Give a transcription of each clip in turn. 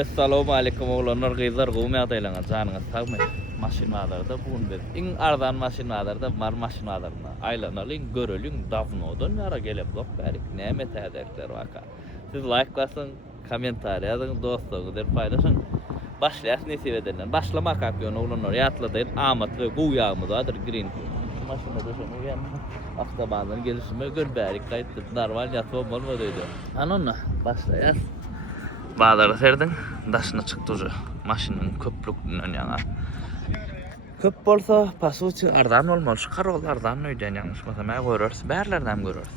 Assalamu alaykum oğlanlar, kızlar, gowme ataylaňa janyňyz sagmy? Maşinalarda bugün bir iň ardan maşinalarda mar maşinalarına aýlanalyň, göreliň, dawnodan ýara gelip bok bärik näme täzekler waka. Siz like'lasyň, kommentariýa ýazyň, dostlaryňyz bilen paýlaşyň. Başlaýas nesip edenler. Başlamak hakýan oğlanlar ýatladyň, amatly guýagymyzdadyr green. Maşina döşemeýän awtobandan gelişime gör bärik gaýtdy. Normal ýatyp bolmadydy. Anonda başlaýas. Bağları serdin, daşına çıktı ucu. Maşının köplükten yana. Köp bolsa, pasu için ardan olmalı. Şu karol ardan öýden yanlışmasa mä görürüz. Bärlerden görürüz.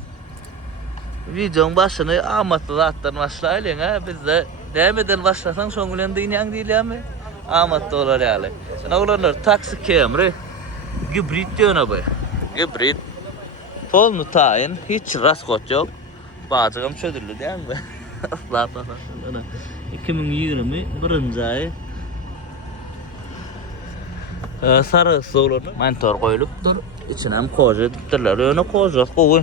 Videonun başını amatlı zattan başlayalım ha. Biz de demeden başlasan şoň bilen diýýän diýilýärmi? Amatly bolar ýaly. Sen oğlanlar taksi Camry hibrid diýene bu. Hibrid. Polnu taýyn, hiç raskot ýok. Bajygam çödürlü diýärmi? Zaten 2020 birinci ay sarı soğulunu mantor koyulupdur. İçine koca diptirler. Öyle koca koy.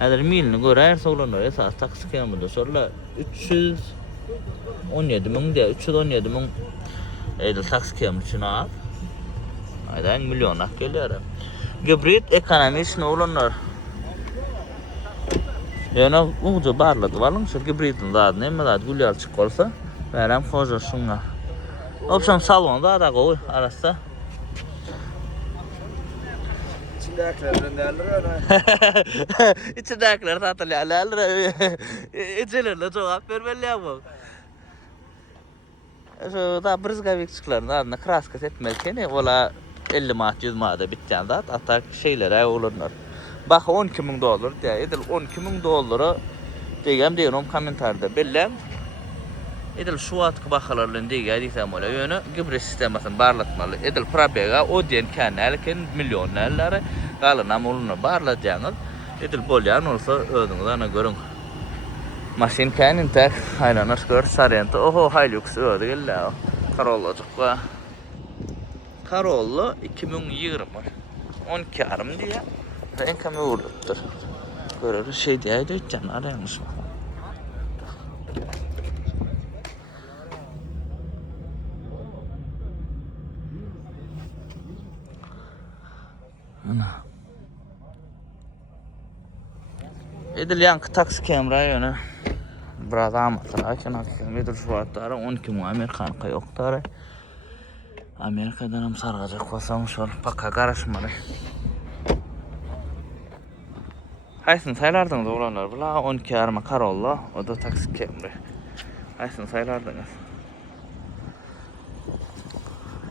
Eğer milini görer soğulunu esas taksi kıyamında sonra 317 min diye 317 min eğer taksi kıyamı için al. Aydan milyona geliyor. Hibrid ekonomi için olanlar. Yani ucu barladı valın şu hibridin zaten neme zaten gülyal çık olsa verem hoca şuna. Opsiyon salonda da koy arası. İçindekilerden değerli İçindekiler zaten değerli. İçilerle cevap vermeli ya bu. Şu da brizgavik çıklarında adına kraska setmelken ola 50 manat 100 manat bitken zat atak şeylere olurlar. Bak $12.000 diye edil $12.000 diyeceğim diyorum komentarda bellem edil şu atkı bakalarla diyeceğim öyle yönü gübre sistemasını barlatmalı edil probega o diyen kendilerken milyonlarları kalınam olunu barlatacağınız edil bolyan olsa ödünüzden görün maşin kendin tek aynen gör sarıyantı oho Hilux ödü geldi Corolla'cık Corolla 2020 12 arım diye renk mi vurulur? Böyle şey diye diyeceğim, arayamış mı? Ana. Edil yankı taksi Camry yönü. Biraz amatlar, ki nakil edil şu atları 12 mu Amerikanka yoktur. Amerika'dan hem sargacak olsam şu paka karışmalı. Haysın saylardınız oğlanlar bula 12 arma Corolla o da taksi Camry. Haysın saylardınız.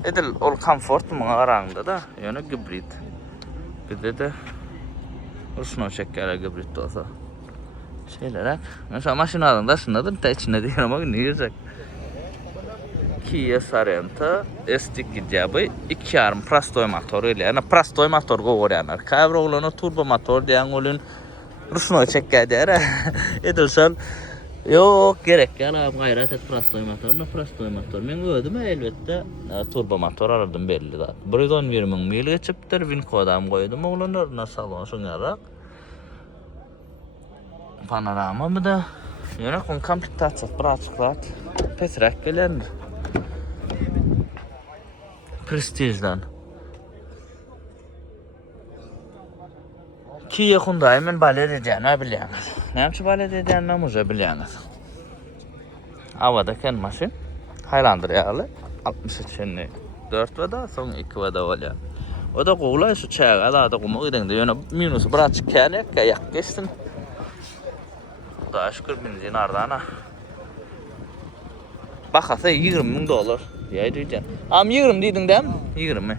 Edil ol komfort mu arağında da yani hibrid. Bizde de uçuna çekkere hibrid olsa. Şeyler mesela maşinadan da şundadır da içinde değil ama ne girecek. Kia Sorento S2 cevabı 2 arm Prastoy motoru ile yani Prastoy motor govoryanlar. Kavra olanı turbo motor diyen olun Rusno çekkeder. Edilsel yok gerek yani gayret et Prastoy motor. Men gördüm elbette turbo motor aradım belli zaten. 111 min mil geçiptir. Vinko'dan koydum oğlanlar salon şunyarak. Panorama mı da yani komplektatsiya praçıklat. Pesrek gelendir. Prestijdan. Kia Hyundai men balet edeceğini bilýäňiz. Näçe balet edeceğini muja bilýäňiz. Awada ken maşin. Highlander ýaly 63 4 vada soň 2 vada bolýar. O da goýlay şu çäge da goýmak edende ýöne minus braçyk kelek ýak geçsin. Da şükür benzin ardana. Bakasa $20.000 diye diyeceğim. Am 20 dedin değil mi? 20.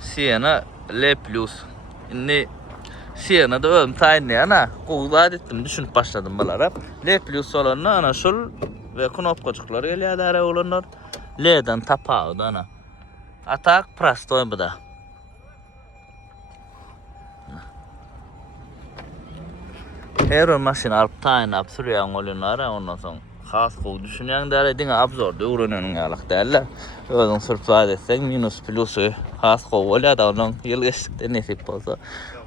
Sienna L Plus. Ne Sienna da ölüm tayinli ana. Google'a ettim düşünüp başladım balara. L Plus olanlar ana şul ve knopkacıkları gelýärler olanlar. L'den tapağı da ana. Atak Prastoy bu da. Her maşin alıp tayin alıp sürüyen olanlar ondan sonra has koy düşünýän däre diňe abzorda öwreneniň ýalyk däller. Özüň sürp adetsen minus plusu has koy bolýar da onuň ýyl geçtikde nesip bolsa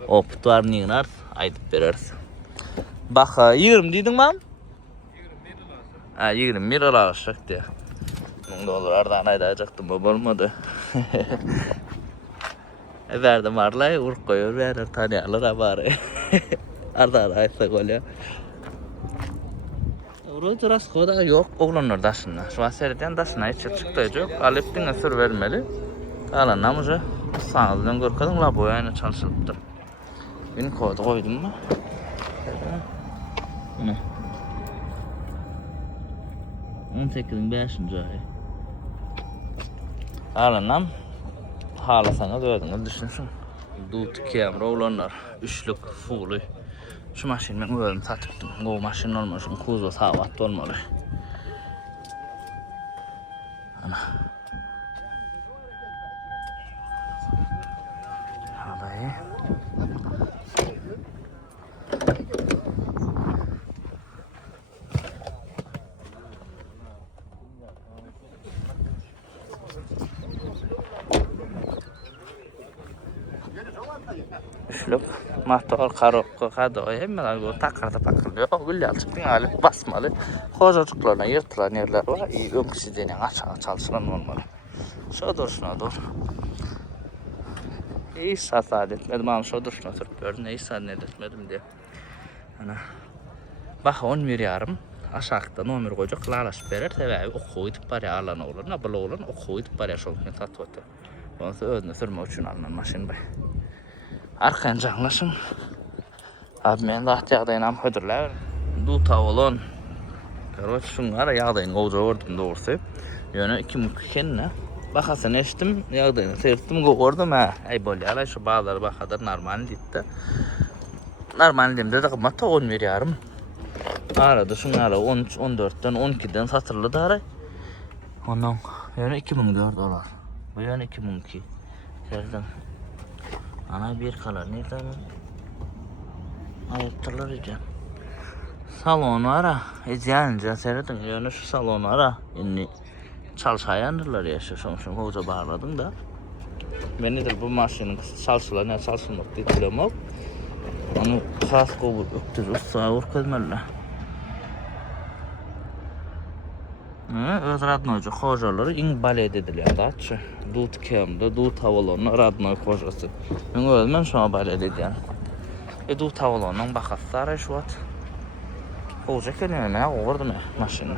optuar niňar aýdyp bereriz. Bak 20 diýdiňmi? 20 lira alışacak diye. $1000'dan aydayacaktım, bu olmadı. Verdim arlay, uruk koyuyor, verir tanıyalır bari. Arda aytsak oluyor. Orada raskoda yok, oğlanlar daşında. Şu an seriden daşına hiç çıktı yok. Aleptin sür vermeli. Alan namıca sağlıdan görkedim la boyayına çalışılıptır. Beni koydu koydum mu? Bunu. 18'in 5. ayı. Alanam halasana döydüğünü düşünsün. Dut kemre oğlanlar. Üçlük fuğlu. Şu maşini ben öğrendim satıptım. O maşinin olmasın. Kuzu savatlı olmalı. Ana. Halayı. Üçlük motor karokka kadoy hemmeler go takarda pakılıyor. Gül yalçıkın alıp basmalı. Hocacıklarına yırtılan yerler var. İyi önküsüdeni aşağı çalışılan olmalı. Şu duruşuna dur. İyi saat etmedim ama şu duruşuna tutup gördüm. İyi saat etmedim diye. Ana. Bak 11 yarım. Aşağıda nomer koyacak lalaş verir. Tebeği oku gidip paraya alan olur. Ne böyle olur? Oku gidip paraya şolkun tatlı otur. Ondan ödünü sürme için alınan maşin bay. Arkan canlaşın. Abi men daht yağdayınam hödürler. Duta olon. Korot şunlara yağdayın goğuca gördüm doğrusu. Yönü 2 mükenne. Bakasın eştim yağdayını seyrettim gördüm ha. Ay bolyalar şu bağları bakadır normal deyipti. Normal demde de kımata 11 yarım. Arada şunlara 13, 14'ten 12'den satırlı da aray. Ondan yönü 2004 dolar. Bu yönü 2002. Serdim. Ana bir kalar nereden? Ayıptırlar iken. Salonu ara. Eceğince seyredin. Yani şu salonu ara. Yani çalışayanırlar ya şu sonuçta hoca bağladın da. Ben nedir bu maşinin çalışılar ne çalışılmak diye bilemem. Onu kas kovur öktür usta vurkazmalı. Öz radnoycu hocaları in bale dediler da açı. Dut kemde, dut havalarına radnoy hocası. Ben özmen şuna bale dediler. Dut havalarının bakasları şu at. Hoca kelime ne oldu mu maşını?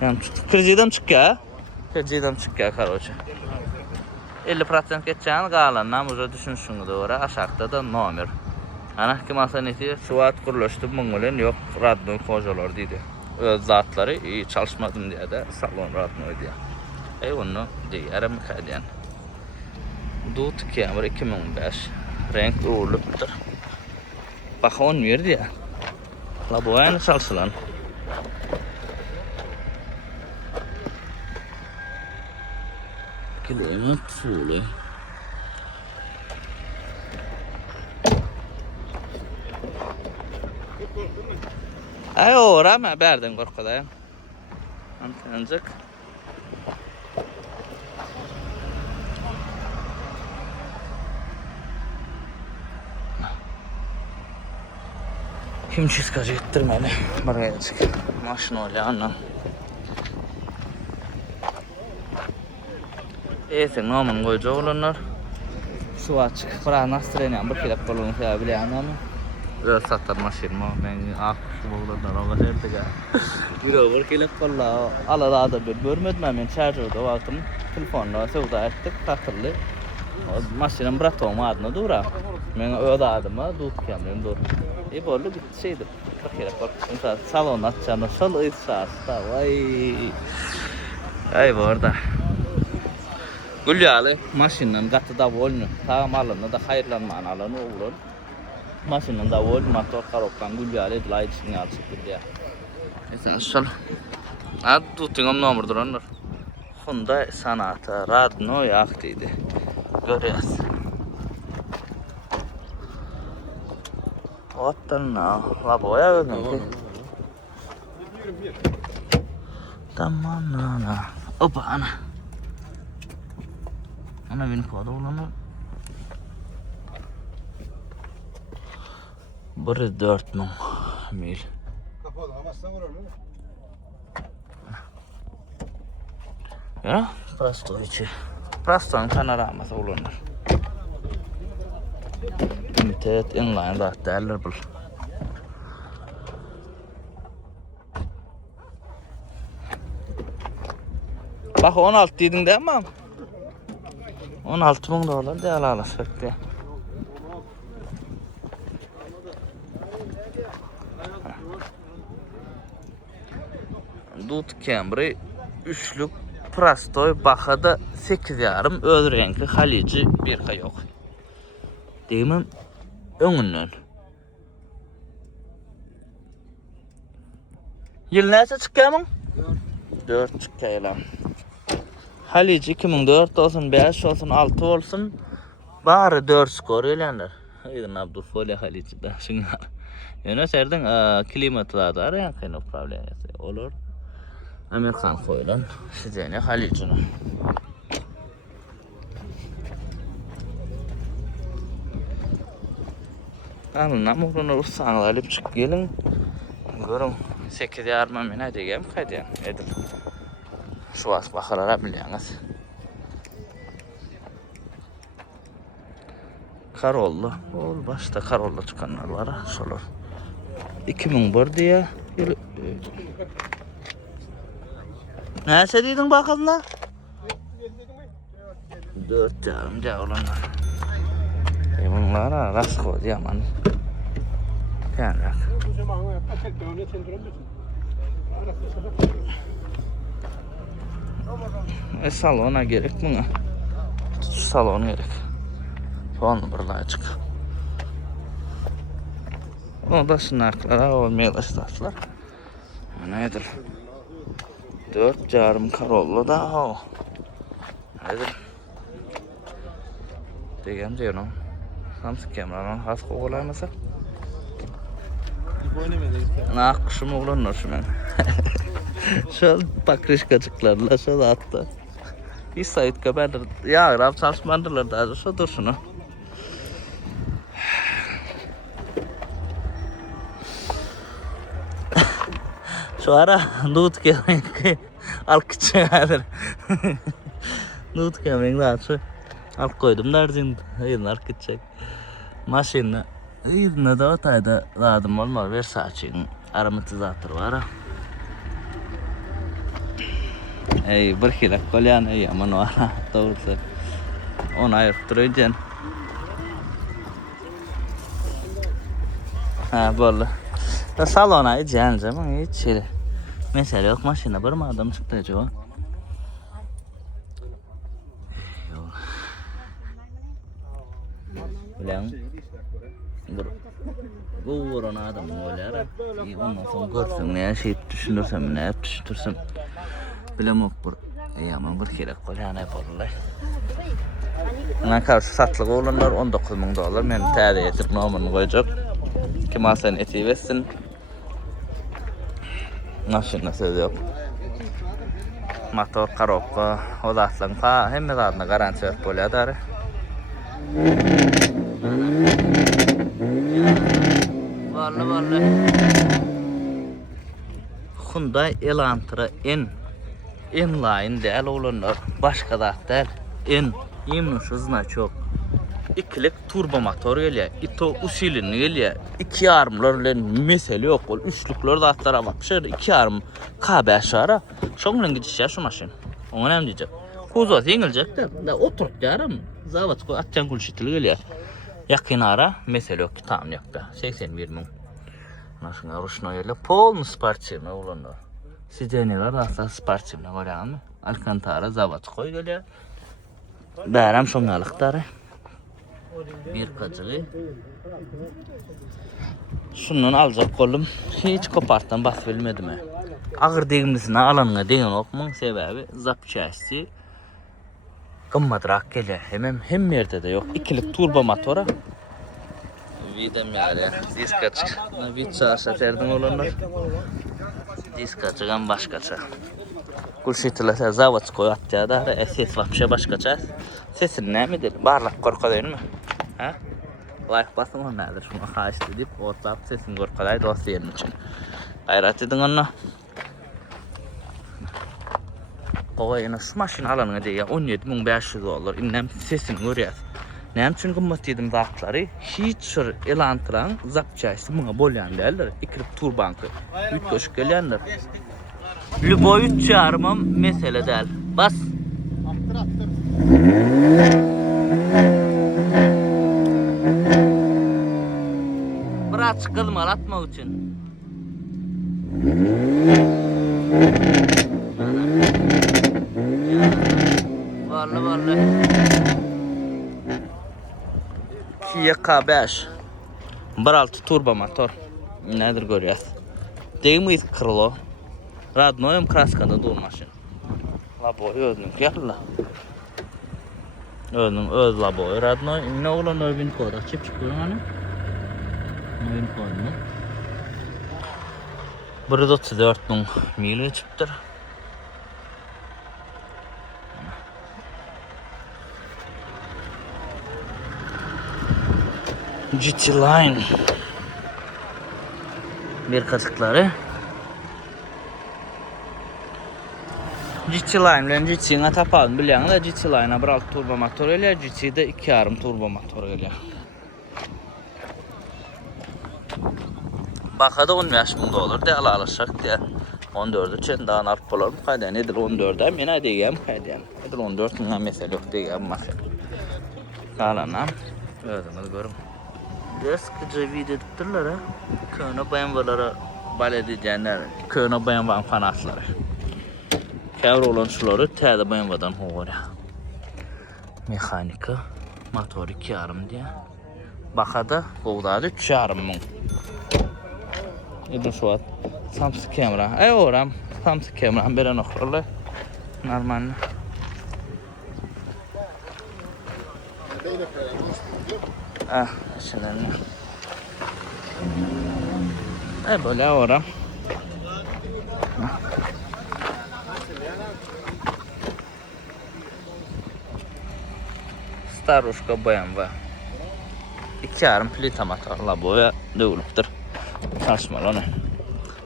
Yani kırıcıdan çık ya. Kırıcıdan çık ya karoça. 50% geçeceğini kalandan burada düşünsün doğru. Aşağıda da nomer. Ana kim asaneti şu at kuruluştu bunların yok radnoy hocalar dedi. Öz zatları iyi çalışmadım diye de salon radnoy diye. Onu diyerim kaydiyen. Dut kemre 2015. Renk uğurluptur. Bak 11 diye. La boyayını çalışılan. Kilometre full. Ay ora mı berden korkudayım. Antancık. Kim çizgacı gittirmeli. Buraya çık. Maşın öyle anlam. Sen nomun koyucu olanlar. Şu açık. Bırak nasıl bir kilap kolunu ya bile anlamı. Öyle satar maşin mi? Ben akışım olanlar o kadar da bir over kilap kolla. Alada da bir görmedim ben şarjörde baktım. Telefonla sevda ettik takırlı. Maşinin bıraktığım adına dura. Ben öyle adıma dut kemrem dur. Böyle bir şeydi. Takira bak. Mesela salon açacağını sol ısrarsa vay. Ay bu arada. Gülyalı maşinin katı da olmuyor. Tamam alını da hayırlanman alanı olur. Maşinin da ol motor karokkan gülyalı light sinyal çıktı diye. Mesela sol. Ad tutun numara duranlar. Honda sanatı radno yaktıydı. Görüyoruz. Ottan la boya öldüm. Tamam ana. Opa ana. Ana benim kodu olanı. 1.4 mil. Kapalı ama sen vurar mı? Ya, Prasto içi. Prasto'nun panoraması olanlar. Limited inline rahat değerler bul. Bak 16 dedin değil mi? 16 bin dolar değil alasık diye. Dut Camry üçlük Prastoy bakada 8,5 öz renkli halici bir ka yok. Demin öňünden. Yıl näçe çykýarmyň? 4 çykýarlar. Halici 2004 olsun, 5 olsun, 6 olsun. Bari 4 skor elenler. Aydın Abdülfoli Halici da şunlar. Ýöne serdiň klimatlarda ýa-da no problem olur. Amerikan koyulan sizene Halicini. Alına muğrunu ursanı alıp çık gelin. Görün 8,5 mene degem kaydiyan edil. Şu az bakalara bilýäňiz. Karollu. Ol başta Karollu çıkanlar var ha şolar. 2001 diýe. Näçe diýdiň bakalna? 4,5 diýär olanlar. Bunlara rasko diýman. Ýa-da. Salona gerek buna. Salon gerek. Son bir açık. Onda sınaklara olmayalı istatlar. Nedir? 4,5 Karollu da o. Nedir? Degem diyorum. Samsung kameranın has kovalamasa. Nakışım oğlanlar şu men. Şöyle pakrişkacıklarla şöyle attı. Bir sayıt kabardır. Ya raf çalışmandırlar da şu dur şunu. Şu ara Dut Camry alkıçıdır. Dut Camry da şu al koydum dersin. Hayır alkıçık. Maşinle ne de otayda ladım olmalı Versace'nin aromatizatörü var ha. Ey bir kilo kolyan ey aman var ha doğrusu. Onu ayırttırıcın. Ha böyle. Da salona gideceğin zaman hiç şey. Mesela yok maşına bir mi adam çıktı acaba? Bilen bu vurana adam olar. Ondan sonra görsün ne şey düşünürsem ne düşünürsem. Bilemok bir yaman bir kere kolyana yaparlar. Buna karşı satlık olanlar 19.000 dolar. Men täze etip nomunu koyacak. Kim alsan eti versin. Maşina söz yok. Motor, korobka, odatlanqa hemme zadına garanti verip bolýar. Vallahi. Hyundai Elantra inline däl olanlar, başga zat däl. Hızına çok. İkilik turbo motor gelýär. Ito usilini gelýär. 2,5'lar bilen mesele yok. Üçlükler zatlara bakşar. 2,5 K5 ara. Şoňdan gidişýär şu maşyn. Oňa näme diýjek? Kuzat ýeňiljek de oturup ýarym. Zawodko atjan gulşitil gelýär. Ýakyn ara mesele yok. Tam ýokda. 81.000. Maşyna ruşnoýly polny sportивный olanlar. Sideneler asa sportивный görýärmi? Alcantara zawodko gelýär. Bäram şoňalykdary. Bir kaçığı. Şundan alacak kolum. Hiç koparttan bas bilmedim. Ağır degimlisine alanına degen okman sebebi zapçası kımmadrak gele. Hem yerde de yok. İkilik turbo motora. Videm yani. Disk açık. Vid çarşat erdim olanlar. Disk açıgan başkaça. Kulşitiler zavod koyat ya da ses vapşa başkaça. Sesin ne midir? Barlak korka değil mi? Ha? Like basın o nedir? Şuna xahiş edip WhatsApp sesin korkaday dost yerin için. Gayret edin onunla. Gowa ýene şu maşyny alanyňa diýe 17.500 dollar. Innem sesini görýäs. Näme üçin gymmat diýdim zatlary? Hiç bir elantyran zapçaýsy muňa bolýan däldir. İkirip turbankı. Ütköşüp gelýändir. Lüboy 3,5 mesele däl. Bas. Attır. Biraz kılmal atmak için. Vallahi. Kia K5. 1.6 turbo motor. Nedir görüyoruz? Değmeyiz kırılo. Radnoyum kraskada durmaşın. Laboy özünün kıyarla. Özünün öz laboy. Radnoy ne olan övün koda. Çıp hani? Övün koda. 134.000 mil geçiptir. GT Line bir katıkları GT Line bilen GT'ne tapadın bilýän de GT Line'a 1.6 turbo motor elýär, GT'de 2.5 turbo motor elýär. Bakada 15.000 dolar de alışak diye 14'ü çendan alıp bolarım. Kayda nedir 14'e mena diýýär kayda. Nedir 14 mena mesele yok diýýär maşyn. Kalanam özüňiz görün. Eskice video edipdirler ha. Köne bayanvalara bal edeceğinler. Köne bayanvan fanatları. Kävr olançıları täze bayanvadan hoğur. Mekanika. Motor 2.5 diye. Bakada buğdadı 3.5 mün. Edin şu an. Samsung kamera. Oram. Samsung kamera. Beren okurlar. Normal. Şöyle. Böyle oram. Starushka BMW. 2.5 plita motorla boya dövülüpdir. Saçmalı onu.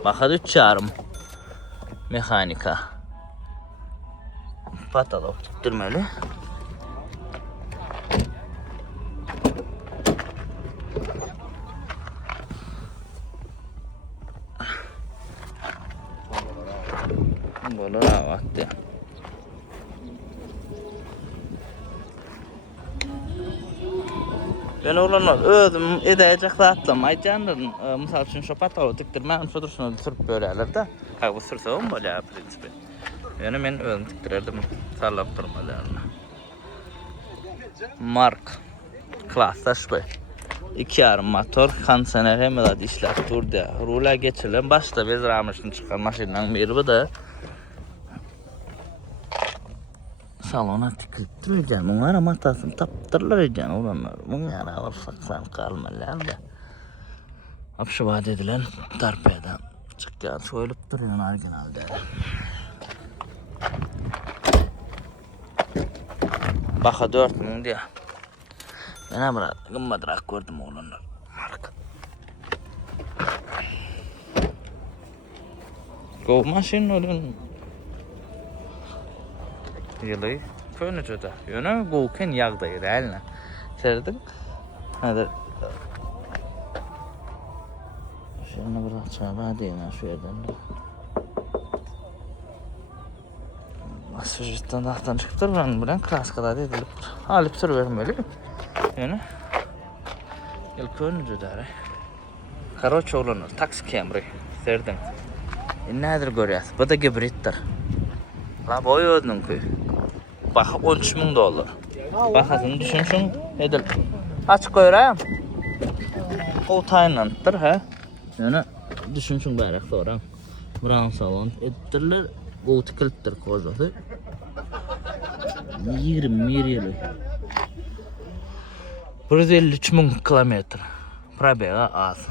Bakad 3.5 mekanika. Patalok tutturmalı. Böyle rahattı. Ben olanlar özüm edecek zatlamaycandım. Misal üçün şu patalı tiktirmem şu duruşunu sürüp böyleler de. Ha bu sürse on böyle prinsipi. Yani men özüm tiktirerdim sallap durmalarına. Mark Klasaş bu. 2.5 motor kansener hemen işler turda. Rula geçilen başta biz ramışın çıkan maşinden biri bu da. Salona tikilip duracağım. Onlara matasını taptırılacağım olanlar. Bunlara alırsak kalmalar da. Apşı vaat edilen darpeden çıkacağını söyleyip duruyor orijinalde. Baka 4.000 diye. Ben bırak gımmadırak gördüm olanlar. Marka. Go maşin olan yılı fönücüde. Yöne goken yağdayır eline. Serdin. Hadi. Şunu bırakacağım hadi yine şu yerden de. Asfajittan dağdan çıkıptır ben bilen klaskada dedilip. Alıp sürüverim öyle. Yani. Yıl fönücüde. Karoç olanır. Taksi Camry. Serdin. Nedir görüyoruz? Bu da gibrittir. La boy ödünün köy. Bak 13.000 dolar. Bakasını düşünsün edil. Açık koyurayım. O tayinlanttır ha. Yani düşünsün bayrak sonra. Brown salon ettirler. O tıkılttır kozası. 20 yılı. 153.000 kilometre. Probega az.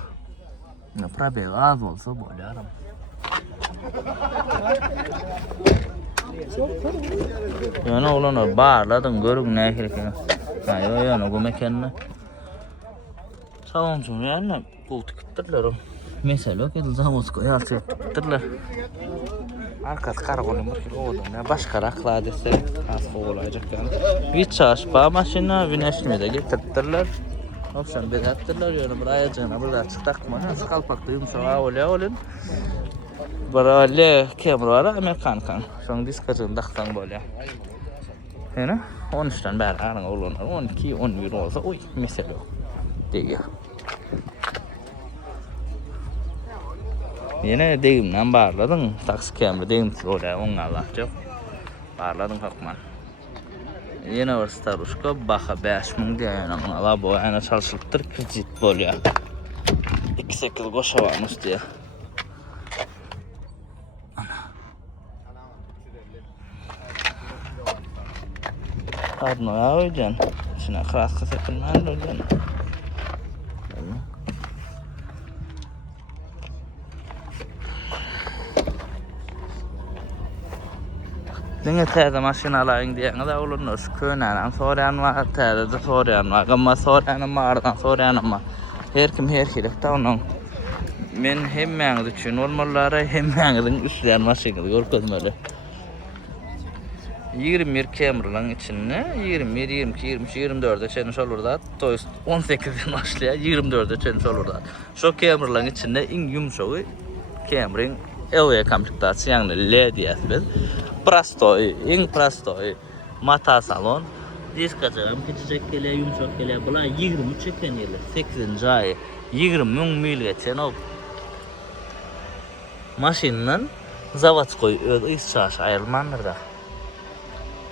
Probega az olsa böyle aram. Yani olanlar bağırladın görün ne gerekeni. Yani bu mekanına. Saloncuğum yani koltuk kıttırlar o. Mesela o kadar zavuz koyar sırtırlar. Arkası karakolun bir oldu. Ne başka rakla dese az olacak yani. Hiç çalışma maşina güneşli de getirttirler. Opsiyon bir ettirler yani bir ayacağına burada çıktak mı? Nasıl kalpakta yumuşağa olun. Böyle kamera mekanik. Şun diskacını taksan böyle. Yani 13'ten beri arın olanlar 12 11 olsa oy mesele yok. Diye. Yine deyimden bağırladın, taksi kemri deyim öyle onu Allah'cak. Bağırladın kalkman. Yine var staruşka, baka 5.000 diyen Allah bu ayna çalışılıptır, kredit boluyor. 2-8 koşa varmış diye. Karno ya oycan, içine kraska sekilmen oycan. Denge teyze maşinaların diyene de olunur. Könen soran var, teyze de soran var. Ama soranım vardan soranım var. Her kim her kirek de onun. Men hemmeğiniz için olmaları hemmeğinizin üstleyen maşinalı görkezmeli. 21 kameranın içinde 21, 22, 23, 24'e çeniş olur da. Toyst 18'den başlaya 24'e çeniş olur da. Şu kameranın içinde en yumuşağı kameranın LE komplektasyonu L diyesiz. Prostoy, en prostoy mata salon. Diskacığım küçücük geliyor, yumuşak geliyor. Bula 20 çeken yılı, 8. ay 20 mil geçen o maşinin zavatskoy öz çarş ayrılmandır da.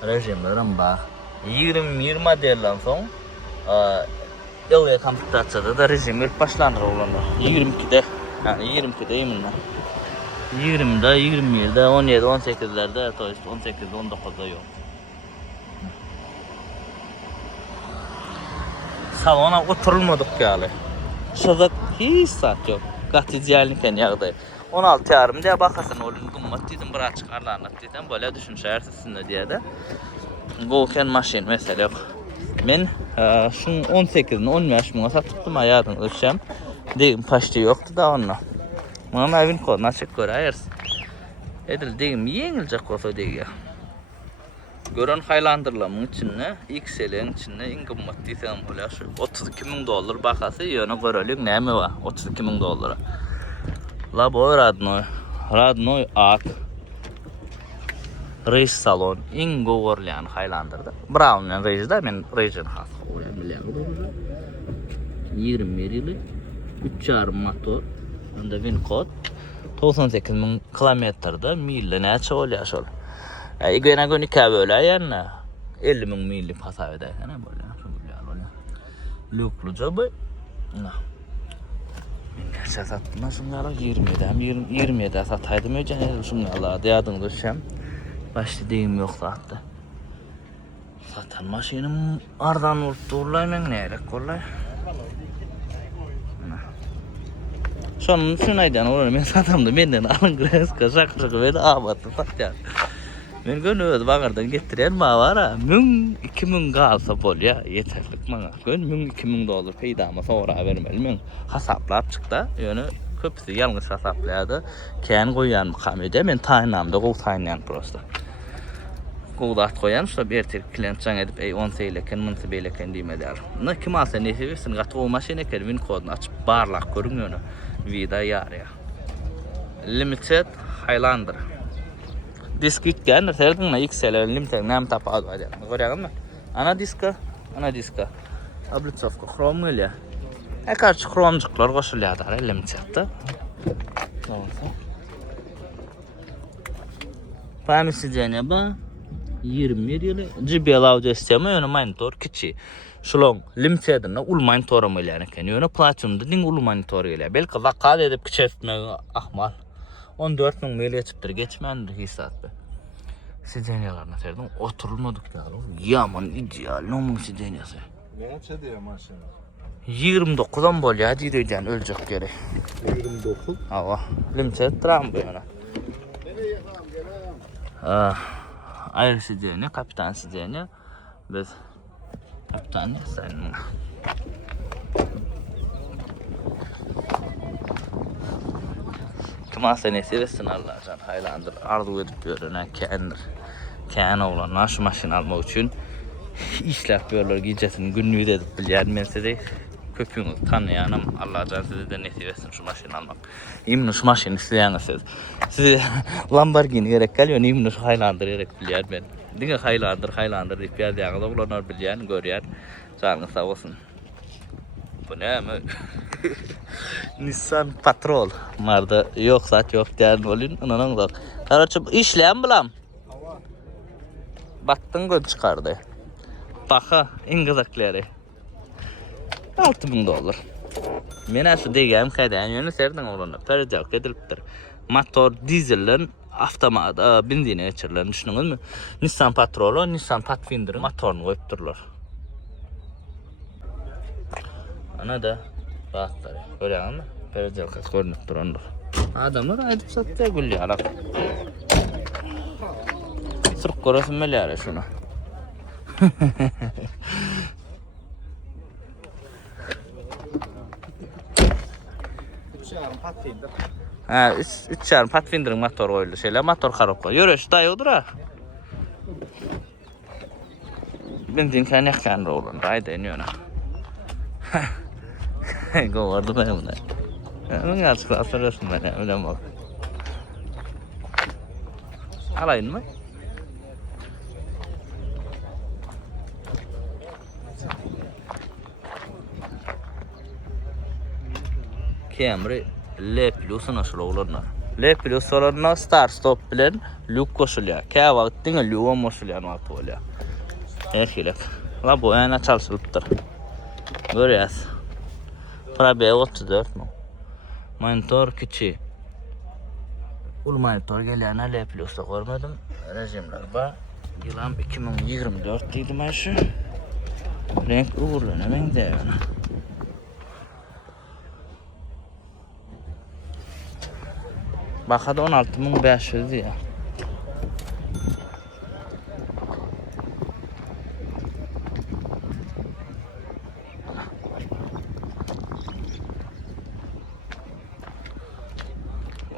Rejimlerim var. 20 modelden son LE komplektasyonda da rejimler başlanır olanlar. 22'de, yani 22'de yeminler. 20'de, 21'de, 17, 18'lerde, 18, 19'da yok. Salona oturulmadık yani. Şurada hiç saat yok. Gatiziyalniken yağdı. 16 yarım diye bakasın oğlum gümmet dedim bırak çıkarla anlat dedim. Böyle düşünüşersin sizinle diye de. Golken maşin mesela yok. Ben şunun 18'ini 10 yaşımda satıptım ayağını ölçem. Deyim paştı yoktu da onunla. Bana evin kodunu açık görüyorsun. Edil deyim yenilecek olsa diye. Gören Highlander'lamın içinde, XL'in içinde en kımmetliysen böyle şu $32.000 bakası yönü görelim ne mi var $32.000. La bu Radnoy Ak Race Salon en görülen Highlander'da. Brown'un Race'da ben Race'in has olayım 20 yılı 3.5 motor onda Wincott 98.000 kilometrede mille neçe oluyor şöyle. İgöne gün iki böyle yani 50.000 milli pasaj eder yani böyle şöyle lükluca bu. Geçen sattım şunları 27'de sataydım önce şunları diyadın düşem. Başta deyim yok zaten. Satan maşinim ardan olup durlayım ne gerek kolay. Şunun şunaydan olur ben satamdım benden alın gres kaşak böyle abatı satacağım. Ben gönül bağırdan getiren ma var ha. 1000-2000 kalsa bol ya yeterlik bana. Gönül $1000-2000 peydama sonra vermeli. Men hesaplap çıktı. Yani köpüsü yanlış hesapladı. Keyin koyan mukamede men taynamda gol taynan prosta. Golat koyan şu bir tek klient can edip 10 seyleken mınsı beyleken demeder. Ne kim alsa ne seversin gatı o maşine Kelvin kodunu açıp barlak görünüyor. Vida yarıya. Limited Highlander. Disk gitken serdin na XL limited nam tapad var ya. Görüyorsun mu? Ana diska. Ablitsovka krom öyle. Karşı kromcuklar koşuluyor da limited'da. Tamam. Pamisi diyene ba 21 yılı JBL audio sistemi yönü monitor kiçi. Şulong limited'na ul monitor mu yani ken yönü platinum dedin ul monitor ile. Belki vakad edip küçültme ahmal. 14.000 mil geçiptir geçmendir hissat be. Sidenyalarına serdim oturulmadık ya. Yaman ideal nomun sidenyası. Neçe diyor maşina? 29'dan bol ya diyeceğin ölecek geri. 29. Hava. Limset tram bu yana. Ayrı sidenya, kapitan sidenya. Biz kapitan sen. iltimasa nesibesin Allah can haylandır. Arzu edip görünen kendir. Ken oğlan naş maşin almak için işlep bölür gecesini günlüğü de edip bilyen mesele köpüğünü tanıyanım. Allah can size de nesibesin şu maşin almak. İmni şu maşin isteyeğiniz siz. Size Lamborghini gerek geliyor, imni şu haylandır gerek bilyen ben. Dine haylandır deyip geldiğiniz oğlanlar bilyen, görüyen. Canınız sağ olsun. Bu ne mi? Nissan Patrol. Marda yok saat yok diyen olun. Onun da. Kardeşim işleyen bulam. Baktın gön çıkardı. Baka ingizakları. $6,000. Mena şu diyeceğim kaydan yönü serdin oğlana. Percavk ediliptir. Motor dizelin avtomata bindiğine geçirilen düşünün mü? Nissan Patrol'u Nissan Pathfinder'ın motorunu koyup dururlar. Ana da rahatlar. Görüyorsun mu? Percavkas görünüp duranlar. Adamlar aydıp sattı ya gülü alak. Sırf görüyorsun melyare şunu. Ha, 3,5 Pathfinder'ın motor koyuldu şeyler, motor karabı. Yürü şu dayı odur ha. Benzin kaynak kanır oğlum, dayı deniyor ona. Kovardı ben bunu. Bunun açıkla asırıyorsun beni, öyle bak. Alayın mı? Camry L Plus nasıl olanlar? L Plus olanlar start stop bilen lük koşuluyor. Kaya vaktin lüğü moşuluyor vakti oluyor. Erkilek. La bu yana çalışılıptır. Görüyoruz. Probeye 34 mu? Monitor küçüğü. Ul monitor gelene L Plus'ta görmedim. Rejimler var. Yılan 2024 dedim ben şu. Renk uğurluğuna ben de yani. Bakada 16.500 ya.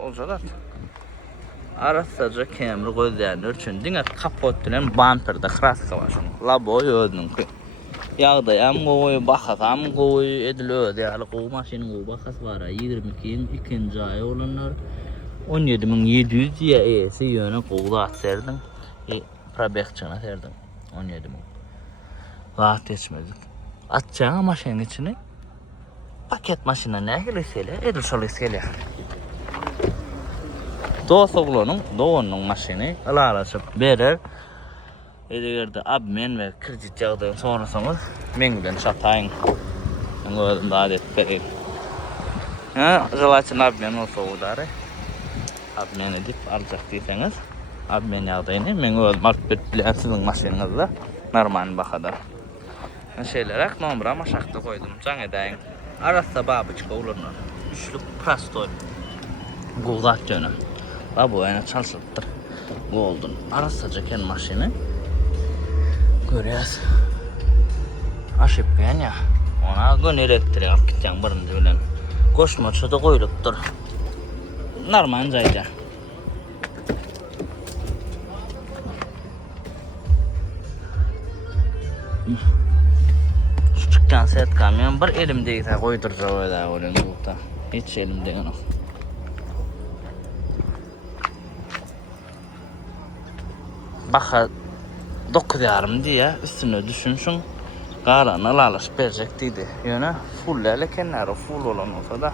Olacak. Arasaca Camry koyduğun için dine kapot bilen bumperda kraska var şunun. Labo ödünün ki. Yağdayam koy, bakasam koy, ediliyor yani koy maşinin koy bakas var. 22'nin ikinci ayı olanlar 17.700 diye ES'i yöne koğda at serdin. Probekçana serdin. 17.000. Rahat geçmedik. Atacağın maşinin içine paket maşına ne gelirseyle edil şoluyseyle. Doğanın maşini alaşıp verir. Eğer abmen ve kredi yağdan sonrasınız mengüden satayın. Ben koydum da adet vereyim. Jelatin abmen olsa udarı. Abmen edip alacak değilseniz abmen yağdayını men koydum alıp bir sizin maşinenizde normal bakada. Şeylerak nomura maşakta koydum. Can edeyim. Arasa babıçka olurlar. Üçlük prastol. Guldat yönü. La bu yana çalışıptır. Golden. Arasaca ken maşini. Görüyoruz. Aşıp ben ya. Ona gün elektriği alıp gideceğim barınca bilen. Koşmaçı da koyuluptur. Normal zayca. Şu çıkan set kamyon bir elimde koyduracağım öyle olayım burada. Hiç elimde yok. Baka 9,5 diye üstüne düşünsün. Kalanı alış verecektiydi. Yani full kenarı full olan olsa da.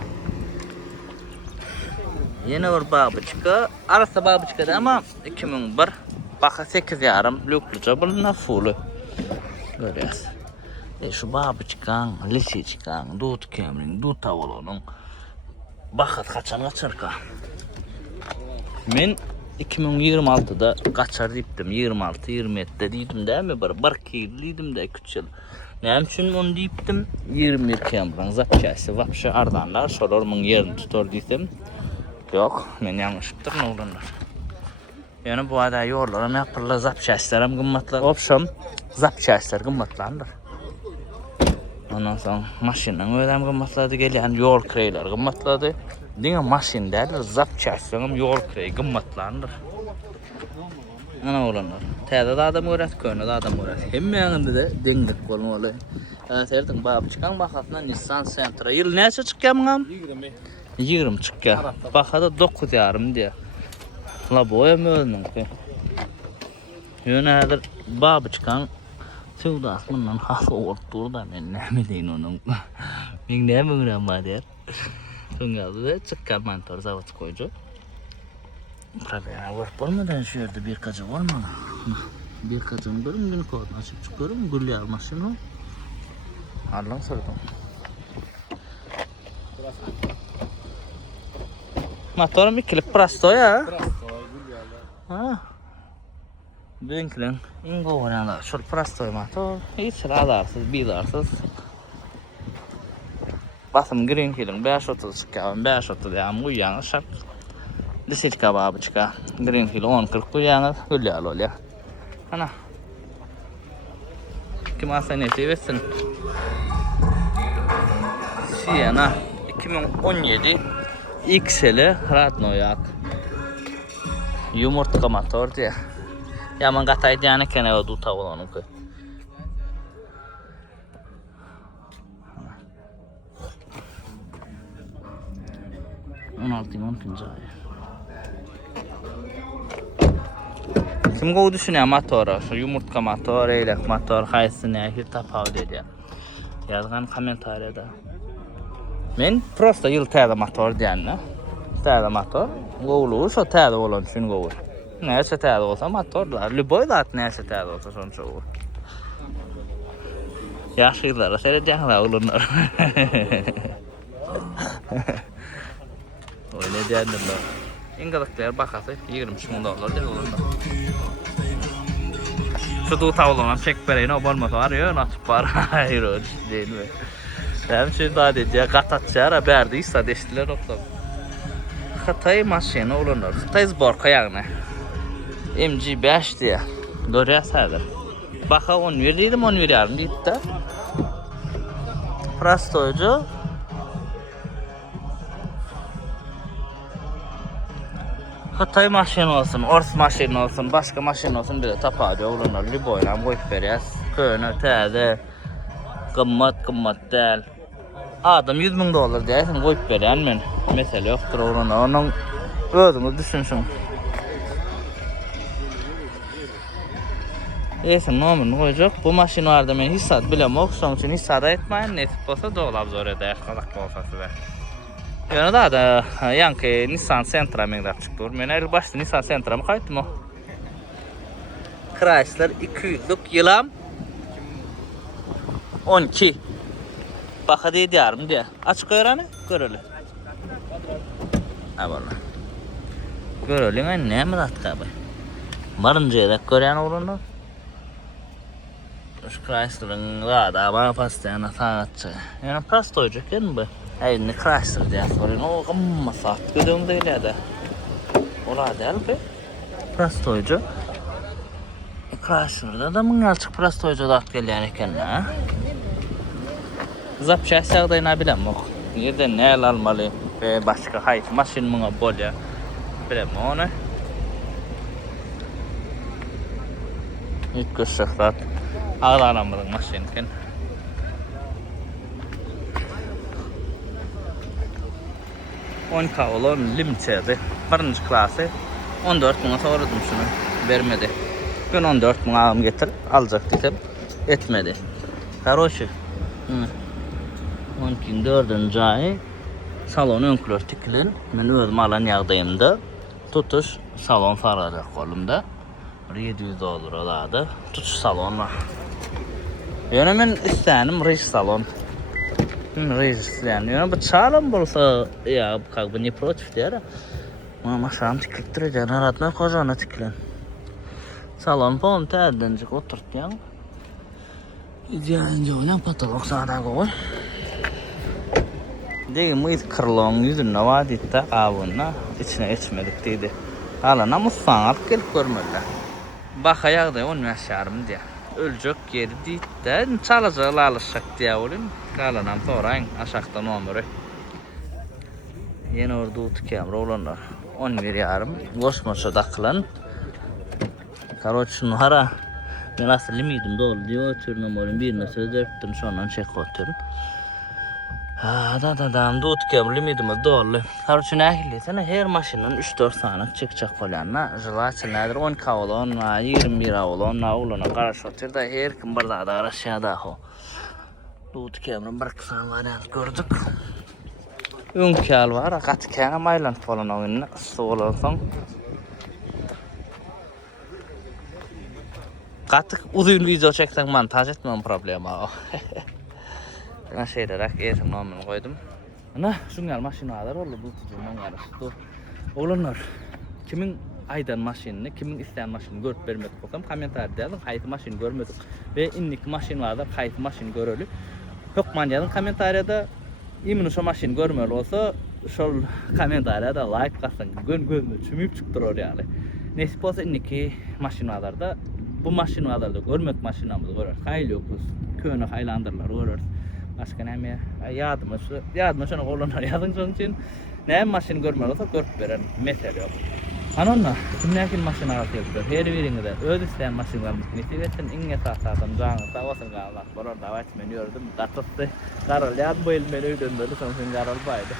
Yeni bir babıçka. Arası babıçka da ama 2001. Baka 8,5 lüklüce bulunlar full'u. Görüyoruz. Şu babıçkan, lise çıkan, dut kemrin, dut tavolonun. Bakat kaçan ka. Men 2026'da kaçar deyiptim. 26-27'de deydim değil mi? Bir kirliydim de 3 yıl. Ne için onu deyiptim? 21 kemran zapçası. Vapşı ardanlar sorarımın yerini tutar deydim. Yok, men yanlışıptır ne olurlar. Yani bu ada yollarım yapırlar zapçaslarım gımmatlar. Opşam zapçaslar gımmatlandır. Ondan sonra maşinen ödem gımmatladı geliyen yol kreyler gımmatladı. Diňe maşin däl, zap çäkseňem ýol kirey, gymmatlandyr. Ana olanlar. Täze adam görät, köne adam görät. Hemmeňinde de deňlik bolmaly. Serdiň baba çıkan bakatdan Nissan Sentra. Ýyl näçe çykýan? 20. 20 çykýan. Bakada 9,5 diýär. La boya möňün. Ýöne häzir baba çıkan Sevdas bundan hasıl ortur da men näme deýin onuň. Men näme bilen barýar. Soňra da çykkan mantor zawod koýdy. Problema var. Bolmadan şu yerde bir kaçı var mı? Bir kaçın görüm gün kodunu açıp çıkıyorum. Gülü almasın o. Allah'ım sordum. Motorum ikilip prasto ya. Ha. Benimkilen ingo oranlar. Şol prasto motor. Hiç radarsız, bidarsız. Basım green kilin 530 çıkan 530 yani bu yanı şart. Lisit kababı çıka. Green Hill 10-40 bu yanı gülle alol ya. Ana. Kim asa nesi versin? Siena 2017 XL Radnoyak. Yumurtka motor diye. Yaman gatay diyane kene o duta olanı ki. Kim go düşünýär motora, şu yumurtka motor, eýlek motor, haýsyny her tapawut edýär. Ýazgan kommentariýada. Men prosta ýyl täze motor diýänler. Täze motor, gowlugy şo täze bolan üçin gowy. Näçe täze bolsa motorlar, lüboy zat näçe täze bolsa şonça gowy. Ýaşylara seredýärler ulunlar. Öyle diýenler. İngilizler bakasy $23,000 der bolanda. Şu du tawlanan çek bereýin o bolmasa arýar, natyp bar. Hayır o diýenme. Hem şu da diýär, gatatçara berdi, issa deşdiler oklap. Hatay maşyny olanlar. Hatay zborka ýagny. MG5 diýär. Görýärsiňiz. Baka 10 berdim, 10 berýärdim diýdi. Prastoyca Hatay maşin olsun, ors maşin olsun, başka maşin olsun bir de tapaca olanlar liboyla koyup berýär. Köne täze gymmat däl. Adam $100,000 diýersin koyup berýän men. Mesele ýokdur olanlar. Onuň özüňiz düşünşiň. Esim nomuny goýjak. Bu maşin barda men hissat bilemok, şoň üçin hissada etmeýän, netip bolsa dolap zor eder, galak bolsa size. Ýöne da ýanky Nissan Sentra meňdap çykdyr. Men el başda Nissan Sentra'my gaýtdym o. Chrysler 200'lük ýylam 12. Baka diýärdim diýär. Açyk görany, göreli. Ha balla. Göreli näme zatga bu? Barınca ýerek görýän urunlar. Şu Chrysler'ın da bana pastyana saatçı. Ýöne prastoyjak eken bu. Ayni Chrysler diýär. O gymma saat gödüň diýilýär. Ola däl be. Prastoyja. Chrysler'da da müňalçyk prastoyja zat gelýär eken ha. Zapşa sagdaýyna bilemok. Ýerde näle almaly we başga haýsy maşin müňe bolýar. Bilemok onu. İlk şahrat ağlanamyň maşin eken. On kavlon limiterdi. Birinci klasy 14.000 soradım şunu. Vermedi. Ben 14.000 alım getir, alacak dedim. Etmedi. Karoşu. 12.4. ay salon önkülör tikilin. Men özüm alan ýagdaýymda tutuş salon sarada kolumda. $700 oladı. Tutuş salon var. Ýöne men istänim reji salon. Yani bu çalım bolsa ya как бы не против diýär. Mama şam tikilip durýar, aratma kozana tikilen. Salon pon tädenjik oturtýan. Idealin joýlan patolog sada goý. Degi myz kırlong ýüzüne waditda awunna içine geçmedik diýdi. Hala namussan alyp gelip görmediler. Baka ýagdaý 10 ýaşarym diýär. Öljek ýeri diýdi, çalajak alışak diýär bolym. Galanam toraň aşakda nomeri. Yine orada utkayam oğlanlar. 11 yarım. Koşmaşa takılan. Karoç şunu hara. Ben asıl limitim dolu diyor. Oturum oğlum birine söz dörttüm sonra çek oturum. Da utkayam limitimiz dolu. Karoç ne ahilliysen her maşının 3-4 tane çıkacak olanla. Jıla açıladır 10 kavulu 10 21 avulu 10 avuluna karış otur da her kim barda da araşyada o. Utkayamın bir kısan variant gördük. Ünkal var, katkana maylan falan oyununa soğulansan. Katık uzun video çeksen montaj etmem problema o. Ben şeylerak eğitim namını koydum. Ana, şunlar maşinalar oldu bu tutucuğundan karıştı. Oğlanlar, kimin aydan maşinini, kimin isteyen maşinini görüp vermedik bakalım. Komentar deyalım, hayti maşini görmedik. Ve inlik maşin vardır, hayti maşini görölü. Yok manyadan komentariyada İmin şu maşin görmeli olsa şol komentariyada like katsan gözünü çümüp çıktırır yani. Nesip olsa inniki maşinalarda bu maşinalarda görmek maşinamızı görür. Hayli yokuz. Köyünü haylandırlar görür. Başka neme yardım şunu kullanır. Yazın şunun için ne maşin görmeli olsa görüp veren mesele yok. Anonna kimlerkin maşinalar yapıyor. Her birinde de öz isteyen maşinlarımız nesip etsin. İnge sağsağdan canı sağ olsun galiba. Burada vaç menüyordum. Katıstı. Karal yad bu ilmeni ödündürü. Sonuçta karal baydı.